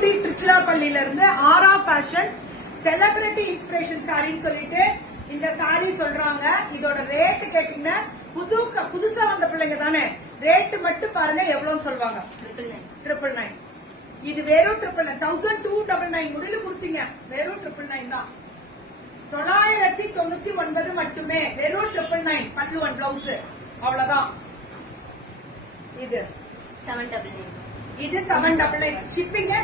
லால்குடி திருச்சிராப்பள்ளியில இருந்து ஆரா fashion celebrity inspiration சாரின்னு சொல்லிட்டு இந்த சாரி சொல்றாங்க. இதோட ரேட் கேட்டீங்கன்னா புதுசா வந்த பிள்ளைங்க தானே, ரேட் மட்டும் பாருங்க எவ்வளவுன்னு சொல்லுவாங்க. 999. இது வெறும் 1299 முடியல கொடுத்தீங்க, வெறும் 999 தான். 999 மட்டுமே, வெறும் 999. பல்லு அண்ட் பிளவுஸ் அவ்வளவுதான். இது 799. இது 799. Shipping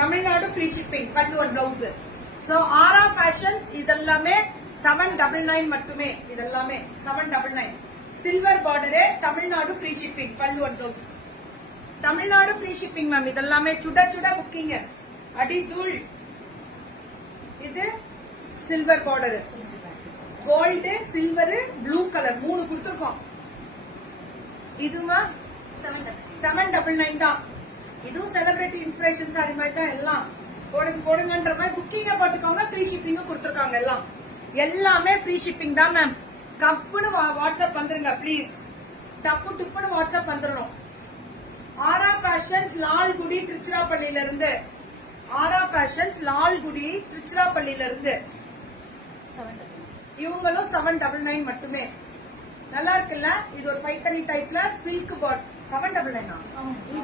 Tamil Nadu free shipping pallu and blouse. So Aara fashions இதெல்லாமே 799 மட்டுமே. இதெல்லாமே 799. சில்வர் பார்டரே, Tamil Nadu free shipping pallu and blouse. Tamil Nadu free shipping ma'am. இதெல்லாமே சுட சுட புக்கிங், அடி தூள். இது silver border, gold, silver, blue colour 3 கொடுத்துருக்கோம். இதுமா 799 தான். இதுவும் செலிபிரிட்டி இன்ஸ்பிரேஷன் சாரி மாதிரி தான். எல்லாம் போடுங்கன்ற மாதிரி புக்கிங்க போட்டுக்கோங்க. ஃப்ரீ ஷிப்பிங்கும் கொடுத்துருக்காங்க. எல்லாமே ஃப்ரீ ஷிப்பிங் தான் மேம். கப்புன்னு வாட்ஸ்அப் வந்துருங்க ப்ளீஸ். டப்பு டுப்புன்னு வாட்ஸ்அப் வந்துடணும். ஆரா ஃபேஷன்ஸ் லால்குடி திருச்சிராப்பள்ளியில இருந்து, ஆரா ஃபேஷன்ஸ் லால்குடி திருச்சிராப்பள்ளியில இருந்து. இவங்களும் 799 மட்டுமே. நல்லா இருக்குல்ல? இது ஒரு பைத்தனி டைப்ல சில்க் பாட். 799.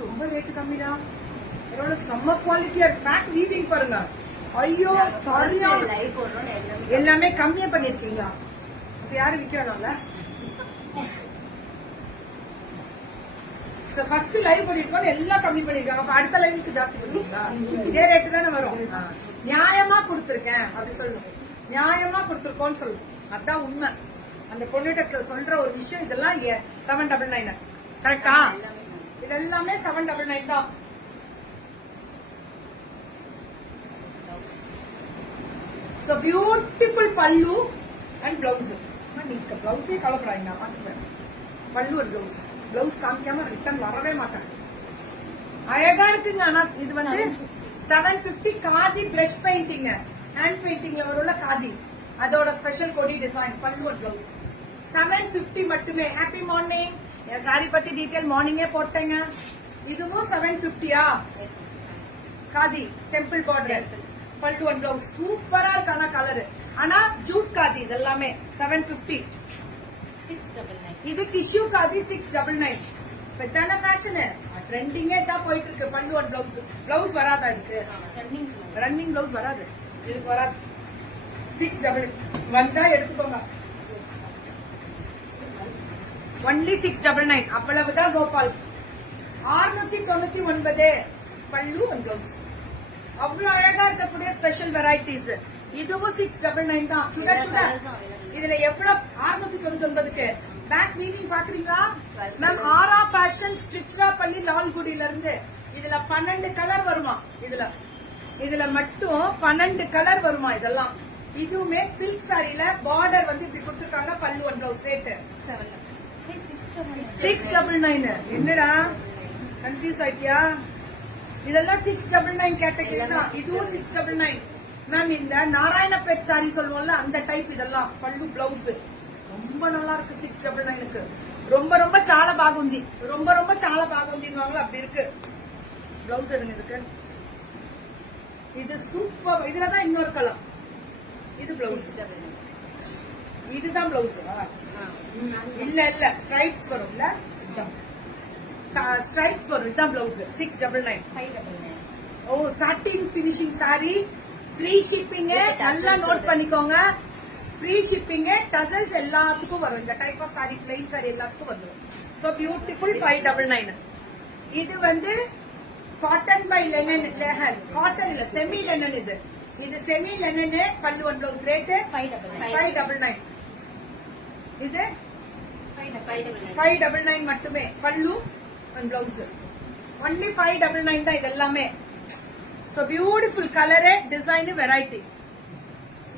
ரொம்ப ரேட்டு கம்மிடா. செம்ம குவாலிட்டியா இருக்கு. பேக் வீவிங் பாருங்க. ஐயோ சாரியா, எல்லாமே கம்மியா பண்ணிருக்கீங்களா? யாரும் விக்க வேணாம்ல. ஃபர்ஸ்ட் லைவ் பண்ணிருக்கோம், எல்லாம் கம்மி பண்ணிருக்காங்க. அப்ப அடுத்த லைவுக்கு ஜாஸ்தி பண்ணுவீங்களா? இதே ரேட்டு தானே வரும். நியாயமா கொடுத்துருக்கேன் அப்படி சொல்லணும். நியாயமா கொடுத்துருக்கோன்னு சொல்லணும். அதான் உண்மை. அந்த பொண்ணுகிட்ட சொல்ற ஒரு விஷயம். இதெல்லாம் 799 கரெக்டா? இதெல்லாமே 799 தான். So beautiful pallu and blouse. நீங்க பிளவுஸே கலப்படாங்க. பல்லு அண்ட் பிளவுஸ். பிளவுஸ் காமிக்காம ரிட்டர்ன் வரவே மாட்டாங்க. அழகா இருக்குங்க. ஆனா இது வந்து 750 காதி பிரஷ் பெயிண்டிங், ஹேண்ட் பெயிண்டிங்ல வரும்ல காதி, அதோட ஸ்பெஷல் கோடி டிசைன் பல்லு அண்ட் பிளவுஸ். 750 மட்டுமே. Happy morning. என் சாரி பத்தி டீடைல் மார்னிங்கே போட்டேங்க. இதுவும் 750யா? Khadi temple border pallu and blouse. சூப்பரா இருக்கான கலர். ஆனா ஜூட் காதி இதெல்லாமே 750. 699. இது டிஷ்யூ காதி 699. பெத்தான ஃபேஷன் ட்ரெண்டிங்கே தான் போயிட்டு இருக்கு. பல்லு அண்ட் பிளவுஸ். பிளவுஸ் வராதா இதுக்கு? ரன்னிங் பிளவுஸ் வராது இதுக்கு, வராது. 699 வந்தா எடுத்துக்கோங்க. ஒன்லி 699. அவ்வளவுதான் கோபால். 699 பல்லு அண்ட் பிளவுஸ். அவ்வளவு அழகா இருக்கக்கூடிய ஸ்பெஷல் வெரைட்டிஸ். இதுவும் 699 தான். சுட சுட. இதுல எவ்வளவு 699க்கு பேக் வீவிங் பாக்குறீங்களா மேம்? ஆரா ஃபேஷன் திருச்சிராப்பள்ளி லால்குடியில இருந்து. இதுல 12 கலர் வருமா? இதுல மட்டும் 12 கலர் வருமா? இதெல்லாம் இதுவுமே சில்க் சாரியில பார்டர் வந்து இப்படி கொடுத்துருக்காங்க. பல்லு அண்ட் பிளவுஸ் ரேட் 699. என்னடா கன்ஃபியூஸ் ஆயிட்டியா? இதெல்லாம் 699 கேட்டகரி தான். இதுவும் 699 மேம். இந்த நாராயணபேட் சாரி சொல்லுவோம்ல, அந்த டைப். இதெல்லாம் பல்லு பிளவுஸ் ரொம்ப நல்லா இருக்கு. 699க்கு ரொம்ப ரொம்ப சால பாகுந்தி, ரொம்ப ரொம்ப சால பாகுந்தின்வாங்களா, அப்படி இருக்கு. பிளவுஸ் எடுங்க இதுக்கு. இது சூப்பர். இதுலதான் இன்னொரு கலர். இது பிளவுஸ். இதுதான் பிளவுஸ். இல்ல ஸ்ட்ரைப்ஸ் வரும்ல, ஸ்ட்ரைப்ஸ் வரும். இதுதான் blouse. 699. Oh satin finishing sari. Free shipping. நல்லா நோட் பண்ணிக்கோங்க. Free shipping. டசல்ஸ் எல்லாத்துக்கும் வரும். இந்த type of sari, plain sari எல்லாத்துக்கும் வரும். So beautiful. 599. இது வந்து காட்டன் பை லெனன். காட்டன் இல்ல, செமி லெனன். இது semi linen. Pallu and blouse rate 599. இது 599 மட்டுமே. பல்லு அண்ட் பிளவுஸ் ஒன்லி 599 தான். இது எல்லாமே so beautiful colour, design, variety.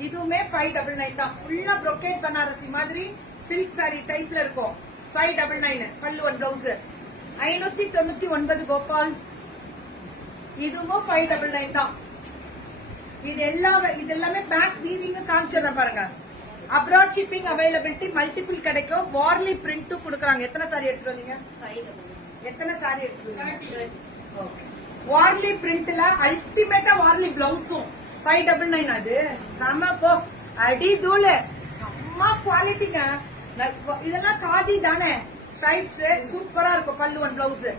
இதுவுமே 599 தான். ஃபுல்லா ப்ரொக்கேட் பனாரசி மாதிரி சில்க் சாரி டைப்ல இருக்கும். 599 பல்லு அண்ட் பிளவுஸ். 599 கோபால். இதுவும் 599 தான். இது எல்லாமே பேக் வீவிங் காமிச்சிடறேன் பாருங்க. அப்ராட் ஷிப்பிங் அவைலபிலிட்டி மல்டிபிள் கிடைக்கும். வார்லி பிரிண்ட் கொடுக்குறாங்க. எத்தனை சாரி எடுத்துட்டு வந்தீங்க? எத்தனை சாரி எடுத்துட்டு வந்தீங்க? ஓகே வார்லி பிரிண்ட்ல அல்டிமேட்டா வார்லி பிளவுஸும் 599 அது செம போ அடி தூளு செம்ம குவாலிட்டிங்க. இதெல்லாம் காதி தானே ஸ்ட்ரைப்ஸ் சூப்பரா இருக்கும் பல்லு ஒன் பிளவுஸ்.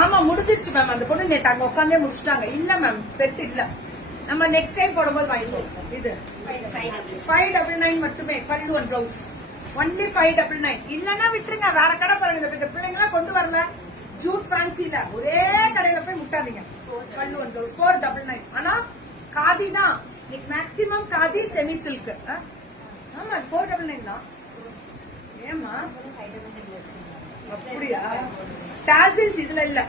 ஆமா முடிஞ்சிருச்சு மேம். அந்த பொண்ணு நேற்று அங்க உட்காந்தே முடிச்சிட்டாங்க. இல்ல மேம் செட் இல்ல, நம்ம நெக்ஸ்ட் டைம் போடும்போது வாங்கிப்போம். இது 599 மட்டுமே பல்லு ஒன் பிளவுஸ் ஒன்லி 599. இல்லன்னா விட்டுருங்க, வேற கடை பாருங்க. இந்த பிள்ளைங்க கொண்டு வரல ஜூட் ஃபேன்சில ஒரே கடையில போய் முட்டாதீங்க. பல்லு ஒன் பிளவுஸ் 499. ஆனா காதி தான் மேக்ஸிமம், காதி செமி சில்க். ஆமா 499 தான். ஏமா அப்படியா? டாசில்ஸ் இதுல இல்ல,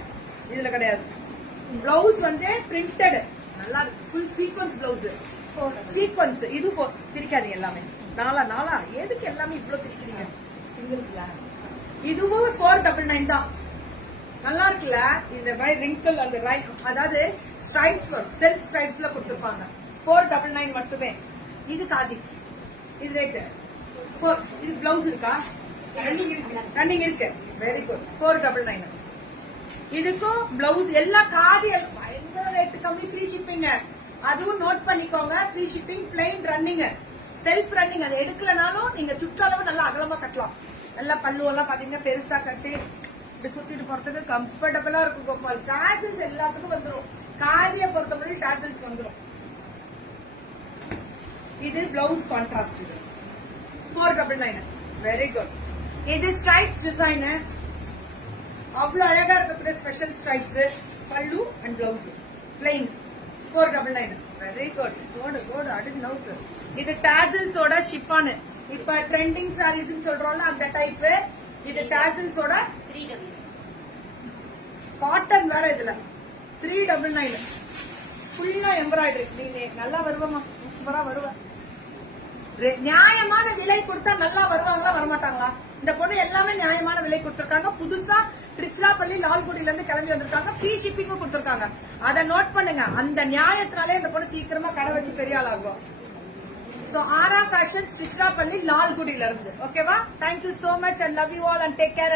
இதுல கிடையாது. பிளவுஸ் வந்து பிரிண்டட் நல்லா இருக்கு. Full sequence blouse. சீக்வன்ஸ் இது பிரிக்காதீங்க எல்லாமே. நாலா எதுக்கு எல்லாமே இவ்வளவு பிரிக்கிறீங்க சிங்கிள்ஸ்ல? இதுவும் 499 தான். நல்லா இருக்குல்ல? இந்த மாதிரி ரிங்கிள் அந்த அதாவது ஸ்ட்ரைப்ஸ் செல்ஃப் ஸ்ட்ரைப்ஸ்ல கொடுத்துருப்பாங்க. 499 மட்டுமே. இது காதி. இது ரேட் இது பிளவுஸ் இருக்கா? ரன்னிங் இருக்கு. Very good. 499. இதுக்கும் பிளவுஸ் எல்லாம் காதி பயங்கர ரேட் கம்மி. ஃப்ரீ ஷிப்பிங், அதுவும் நோட் பண்ணிக்கோங்க. Free shipping, plain running, self running. அதை எடுக்கலனாலும் நீங்க சுற்றளவு நல்லா அகலமா கட்டலாம். நல்லா பல்லு எல்லாம் பாத்தீங்கன்னா பெருசா கட்டி இப்படி சுத்திட்டு போறதுக்கு கம்ஃபர்டபுளா இருக்கும். கோபால் டாசல்ஸ் எல்லாத்துக்கும் வந்துடும். காதியை பொறுத்தவரை டாசல்ஸ் வந்துடும். இது பிளவுஸ் கான்ட்ராஸ்ட். இது 499. Very good. இது ஸ்ட்ரைப்ஸ் டிசைன். அவ்வளவு அழகா இருக்கக்கூடிய special stripes pallu and blouse plain 499. Very good. கோடு அடுத்து நவுத்து. இது டாசல்ஸோட ஷிஃபான். இப்ப ட்ரெண்டிங் சாரீஸ் சொல்றோம்ல அந்த டைப். இது டாசல்ஸோட 3W காட்டன் வேற. இதுல 399 ஃபுல்லா எம்ப்ராய்டரி. நீங்க நல்லா வருவமா? சூப்பரா வருவ. நியாயமான விலை கொடுத்தா நல்லா வருவாங்களா வரமாட்டாங்களா? இந்த பொண்ணு எல்லாமே நியாயமான விலை கொடுத்திருக்காங்க. புதுசா திருச்சிராப்பள்ளி லால்குடியில இருந்து கிளம்பி வந்திருக்காங்க. ஃப்ரீ ஷிப்பிங்கும் கொடுத்திருக்காங்க. அதை நோட் பண்ணுங்க. அந்த நியாயத்தினாலே இந்த பொண்ணு சீக்கிரமா கடை வச்சு பெரிய ஆள் ஆகும். சோ ஆரா ஃபேஷன்ஸ் திருச்சிராப்பள்ளி லால்குடியில இருந்து. ஓகேவா? Thank you so much and love you all and take care.